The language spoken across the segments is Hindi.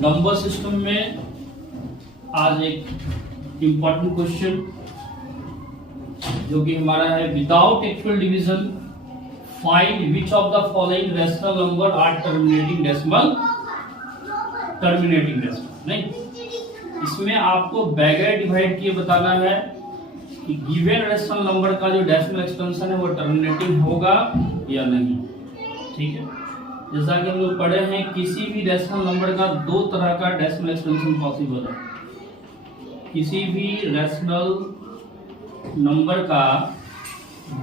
नंबर सिस्टम में आज एक इम्पॉर्टेंट क्वेश्चन जो कि हमारा है, without actual division find which of the following rational number are terminating decimal. नहीं, इसमें आपको बगैर डिवाइड किए बताना है कि गिवन रेशनल नंबर का जो डेसिमल एक्सपेंशन है वो टर्मिनेटिंग होगा या नहीं। ठीक है, जैसा कि हम लोग पढ़े हैं, किसी भी रेशनल नंबर का दो तरह का डेसिमल एक्सपेंशन पॉसिबल है। किसी भी रेशनल नंबर का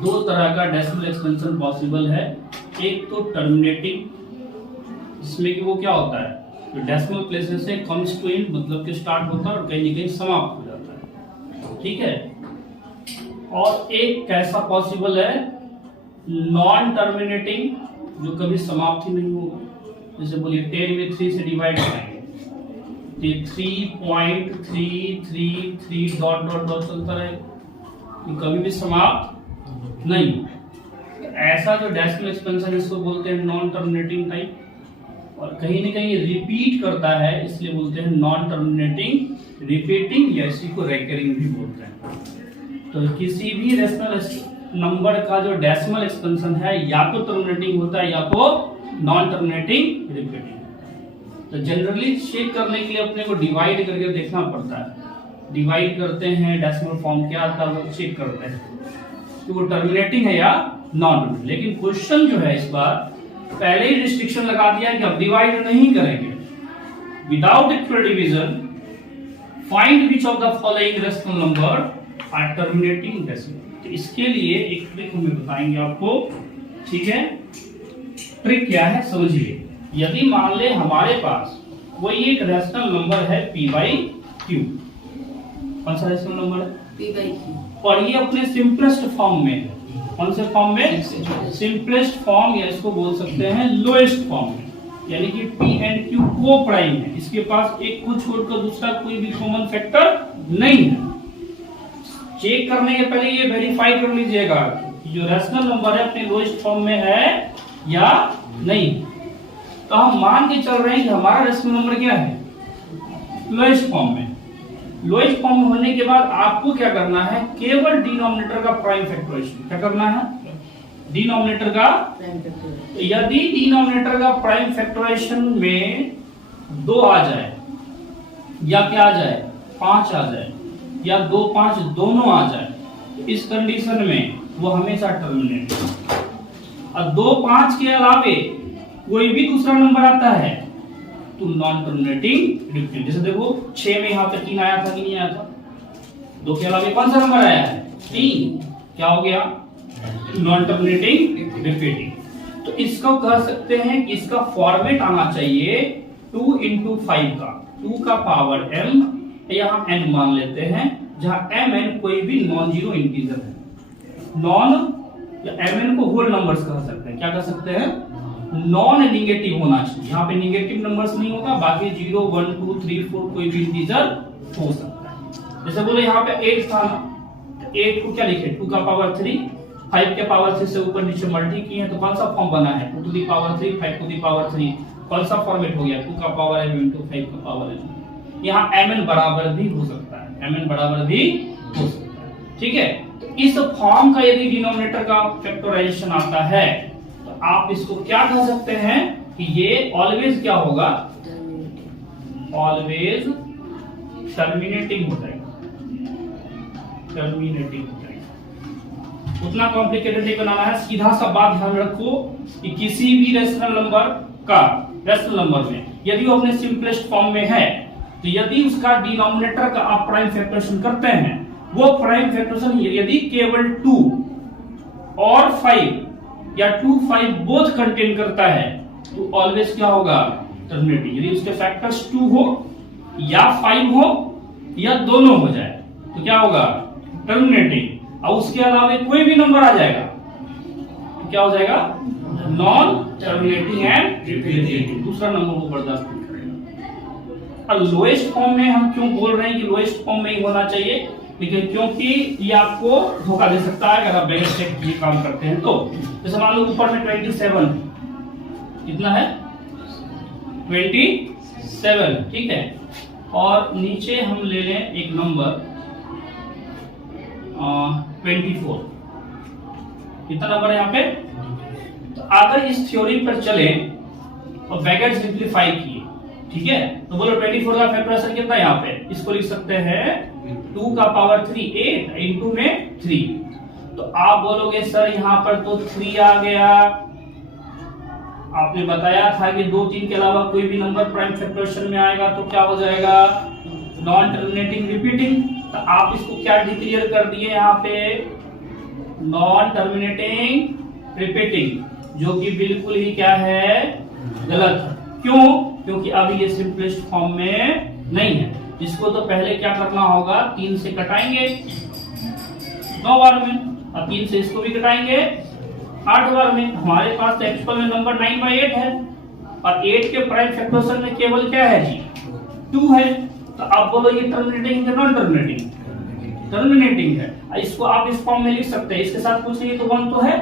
दो तरह का डेसिमल एक्सपेंशन पॉसिबल है। एक तो टर्मिनेटिंग, जिसमें कि वो क्या होता है, तो डेसिमल प्लेसेस से कम्स टू एंड, मतलब कि स्टार्ट होता है और कहीं न कहीं समाप्त हो जाता है। ठीक है, और एक कैसा पॉसिबल है, नॉन टर्मिनेटिंग, जो कभी समाप्त ही नहीं होगा। जैसे बोलिए 10 में 3 से डिवाइड करेंगे तो 3.333 डॉट डॉट डॉट चलता रहेगा, तो कभी भी समाप्त नहीं। ऐसा जो डेसिमल एक्सपेंशन इसको बोलते हैं नॉन टर्मिनेटिंग टाइप, और कहीं न कहीं रिपीट करता है, इसलिए बोलते हैं नॉन टर्मिनेटिंग रिपीटिंग, या इसी को रेकरिंग भी बोलते हैं। तो किसी भी रेशनल नंबर का जो डेसिमल एक्सपेंशन है या तो टर्मिनेटिंग होता है या तो नॉन टर्मिनेटिंग रिपीटिंग। तो जनरली चेक करने के लिए अपने को डिवाइड करके देखना पड़ता है। डिवाइड करते हैं, डेसिमल फॉर्म क्या आता है वो चेक करते हैं कि वो टर्मिनेटिंग है या नॉन टर्मिनेटिंग। लेकिन क्वेश्चन जो है इस बार पहले ही रिस्ट्रिक्शन लगा दिया है कि अब डिवाइड नहीं करेंगे। Without equal division find which of the following rational number are terminating decimal. तो इसके लिए एक ट्रिक हमें बताएंगे आपको। ठीक है, ट्रिक क्या है समझिए। यदि मान ले हमारे पास कोई एक रेशनल नंबर है p बाई क्यू। कौन सा रेशनल नंबर है? p by Q. और ये अपने सिंपलेस्ट फॉर्म में है। कौन से फॉर्म में? सिंपलेस्ट फॉर्म, या इसको बोल सकते हैं लोएस्ट फॉर्म में, यानी कि p एंड q को प्राइम है। इसके पास एक को छोड़कर दूसरा कोई भी कॉमन फैक्टर नहीं है। चेक करने के पहले ये वेरीफाई कर लीजिएगा कि जो रेशनल नंबर है अपने लोएस्ट फॉर्म में है या नहीं। तो हम मान के चल रहे हैं कि हमारा रेशनल नंबर क्या है, लोएस्ट फॉर्म में। लोएस्ट फॉर्म में होने के बाद आपको क्या करना है, केवल डिनोमिनेटर का प्राइम फैक्टराइजेशन। क्या करना है? डिनोमिनेटर का प्राइम फैक्टराइजेशन। तो यदि डिनोमिनेटर का प्राइम फैक्टराइजेशन में 2 आ जाए, या क्या आ जाए, 5 आ जाए, या 2 5 दोनों आ जाए, तो इस कंडीशन में वो हमेशा टर्मिनेट है। और 2 5 के अलावे कोई भी दूसरा नंबर आता है तो नॉन टर्मिनेटिंग रिपीटिंग। जैसे देखो 6 में यहाँ पे 3 आया था कि नहीं आया था? 2 के अलावे कौन सा नंबर आया है? 3। क्या हो गया? Non terminating repeating. तो इसको कह सकते हैं कि इसका फॉर्मेट आना चाहिए 2 × 5 का, 2 का पावर m, यहाँ n मान लेते हैं, जहां mn कोई भी नॉन जीरो इंटीजर है। नॉन या mn को होल नंबर्स कह सकते हैं। क्या कह सकते हैं? नॉन नेगेटिव होना चाहिए। यहाँ पे नेगेटिव नंबर्स नहीं होगा, बाकी 0 1 2 3 4 कोई भी इंटीजर हो सकता है। जैसे बोले यहाँ पे 8 था ना, 8 को क्या लिखे, 2 का पावर 3, 5 के पावर 3 से ऊपर नीचे मल्टी किए हैं, तो कौन सा फॉर्म बना है? 2 to the power 3 5 to the power 3। कौन सा फॉर्मेट हो गया? 2 का पावर m × 5 का पावर m। यहाँ mn बराबर भी हो सकता है, mn बराबर भी हो सकता है। ठीक है, तो इस फॉर्म का यदि डिनोमिनेटर का फैक्टराइजेशन आता है तो आप इसको क्या कह सकते हैं कि ये ऑलवेज क्या होगा, ऑलवेज टर्मिनेटिंग हो जाएगा। टर्मिनेटिंग हो जाएगा। उतना कॉम्प्लिकेटेड नहीं बनाना है, सीधा सा बात ध्यान रखो कि किसी भी रेशनल नंबर में यदि वो अपने सिंपलेस्ट फॉर्म में है, तो यदि उसका डिनोमिनेटर का आप प्राइम फैक्टराइजेशन करते हैं, वो प्राइम फैक्टराइजेशन यदि केवल 2 और 5 या 2 5 बोथ कंटेन करता है तो ऑलवेज क्या होगा, टर्मिनेटिंग। यदि उसके फैक्टर्स 2 हो या 5 हो या दोनों हो जाए तो क्या होगा, टर्मिनेटिंग। और उसके अलावा कोई भी नंबर आ जाएगा तो क्या हो जाएगा, नॉन टर्मिनेटिंग एंड रिपीटिंग। दूसरा नंबर को बर्दाश्त नहीं करेगा। और लोएस्ट फॉर्म में हम क्यों बोल रहे हैं कि लोएस्ट फॉर्म में ही होना चाहिए, लेकिन क्योंकि ये आपको धोखा दे सकता है अगर आप बैलेंस चेक ये काम करते हैं तो। जैसे मान लो ऊपर में 27 कितना है, 27 7, ठीक है। और नीचे हम ले लें एक नंबर 24, कितना नंबर है यहाँ पे। तो अगर इस थ्योरी पर चले और बैगेट सिंप्लीफाई किए, ठीक है, तो बोलो 24 का फैक्टराइजेशन कितना है यहाँ पे, इसको लिख सकते हैं 2 का पावर 3, 8 इंटू में 3। तो आप बोलोगे सर यहाँ पर तो 3 आ गया, आपने बताया था कि 2, 3 के अलावा कोई भी नंबर प्राइम फैक्टराइजेशन में आएगा तो क्या हो जाएगा, नॉन टर्मिनेटिंग रिपीटिंग। तो आप इसको क्या डिक्लेयर कर दिए यहाँ पे, नॉन टर्मिनेटिंग रिपीटिंग, जो कि बिल्कुल ही क्या है, गलत है। क्यों? क्योंकि अभी ये सिंपलेस्ट फॉर्म में नहीं है। इसको तो पहले क्या करना होगा, 3 से कटाएंगे 9 बार में, और 3 से इसको भी कटाएंगे 8 बार में। हमारे पास तो एक्चुअल में नंबर 9/8 है, और 8 के प्राइम फैक्टराइजेशन में केवल क्या है जी, 2 है। तो अब बोलो ये टर्मिनेटिंग है नॉन टर्मिनेटिंग, टर्मिनेटिंग है। इसको आप इस फॉर्म में लिख सकते हैं, इसके साथ पूछेंगे तो 1 तो है,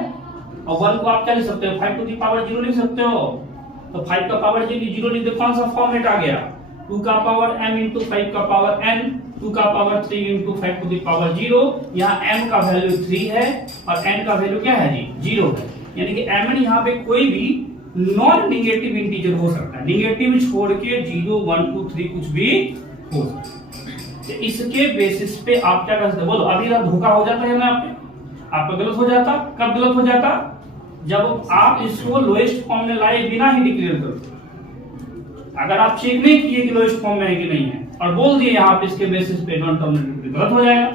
और 1 को आप क्या लिख सकते हो, 5 टू द पावर 0 लिख सकते हो। तो 5 का पावर 0 लिख दो, कौन सा फॉर्मेट आ गया, 2 का पावर m इंटू 5 का पावर n, 2 का power 3 into 5 to the power 0। यहाँ m का वैल्यू 3 है और n का वैल्यू क्या है जी, 0 है। यानी कि mn यहाँ पे कोई भी नॉन निगेटिव इंटीजर हो सकता है, निगेटिव छोड़ के 0, 1, 2, 3 कुछ भी हो सकता है। तो इसके बेसिस पे आप क्या कर सकते हो, बोलो अभी धोखा हो जाता है ना आपका गलत हो जाता। कब गलत हो जाता, जब आप इसको लोएस्ट फॉर्म में लाए बिना ही डिक्लेयर करो। अगर आप चेक नहीं किए कि लोएस्ट फॉर्म में है कि नहीं है और बोल दिए यहाँ पे इसके बेसिस पे नॉन टर्मिनेटिव, गलत हो जाएगा।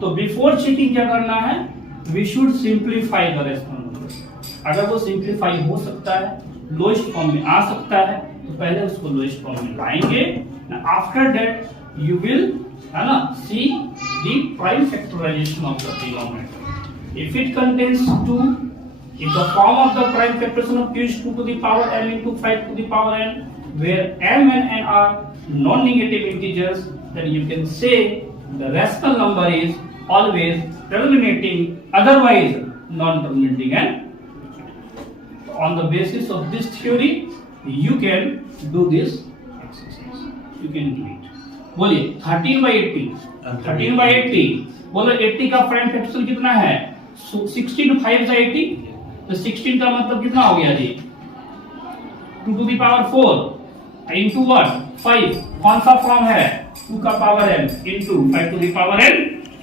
तो बिफोर चेकिंग क्या करना है, we should simplify the response. अगर वो सिंप्लीफाई हो सकता है, लोएस्ट फॉर्म में आ सकता है, तो पहले उसको लोएस्ट फॉर्म में लाएंगे। आफ्टर दैट यू विल, है ना, see the prime factorization of the trigonometry. If it contains 2, if the form of the prime factorization of q is 2 to the power n into 5 to the power n, where m and n are non-negative integers, then you can say the rational number is always terminating, otherwise non-terminating. And on the basis of this theory, you can do this exercise. You can do it. बोलिए 13/80, 13/80 बोलो 80 का प्राइम फैक्टराइजेशन कितना है, 16 5 से 80, तो 16 का मतलब कितना हो गया जी, 2 to the power 4 into 1 5। कौन सा फॉर्म है, 2 का power n into 5 to the power n।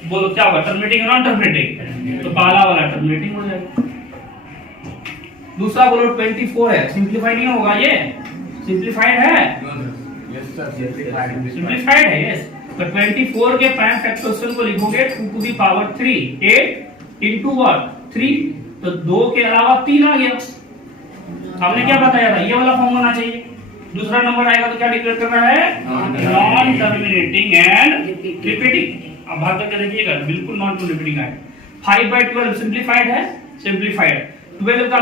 बोलो क्या होगा, टर्मिनेटिंग नॉन टर्मिनेटिंग, तो पहला वाला टर्मिनेटिंग हो जाएगा। दूसरा बोलो 24 है, सिंप्लीफाई नहीं होगा, ये सिंप्लीफाइड है, सिंप्लीफाइड है, यस। तो 24 के प्राइम फैक्टराइजेशन को लिखोगे 2 to the power 3, 8 into what 3, तो 2 के अलावा 3 आ गया। हमने क्या बताया था, ये वाला फॉर्म होना चाहिए। दूसरा नंबर आएगा तो क्या डिक्लेयर करना है, नॉन टर्मिनेटिंग एंड रिपीटिंग। अब भाग करके देखिएगा, बिल्कुल नॉन टर्मिनेटिंग है। 5/12 सिंप्लीफाइड है, सिंप्लीफाइड। 12 का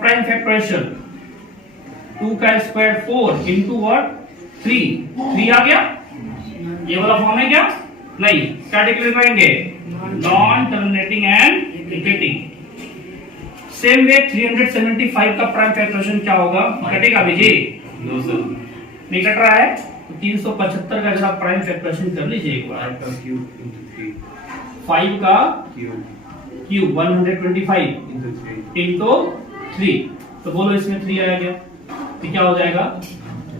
प्राइम फैक्टराइजेशन 2 का स्क्वायर 4 into what 3 आ गया। ये वाला फॉर्म है क्या, नहीं, क्या डिक्लेयर करेंगे, non terminating and repeating. Same way 375 का प्राइम फैक्टराइजेशन क्या होगा, कटेगा भी जी, नहीं कट रहा है, तो 375 का जरा प्राइम फैक्टराइजेशन कर लीजिए एक बार। 5 का क्यूब 125 इंटू 3, तो बोलो इसमें 3 आया गया, तो क्या हो जाएगा,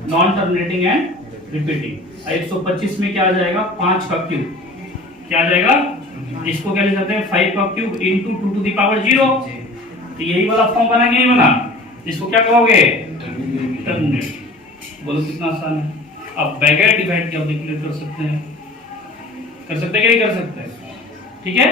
नॉन टर्मिनेटिंग एंड रिपीटिंग। 125 में क्या आ जाएगा, 5 का क्यूब क्या आ जाएगा, इसको क्या लिख सकते हैं, 5 का cube into 2 to the power 0। तो यही वाला फॉर्म बना कि नहीं बना, इसको क्या कहोगे, टर्मिनेट। बोलो कितना आसान है। अब बैगेट डिवाइड क्या डिक्लेयर कर सकते हैं, कर सकते हैं कि नहीं कर सकते, ठीक है।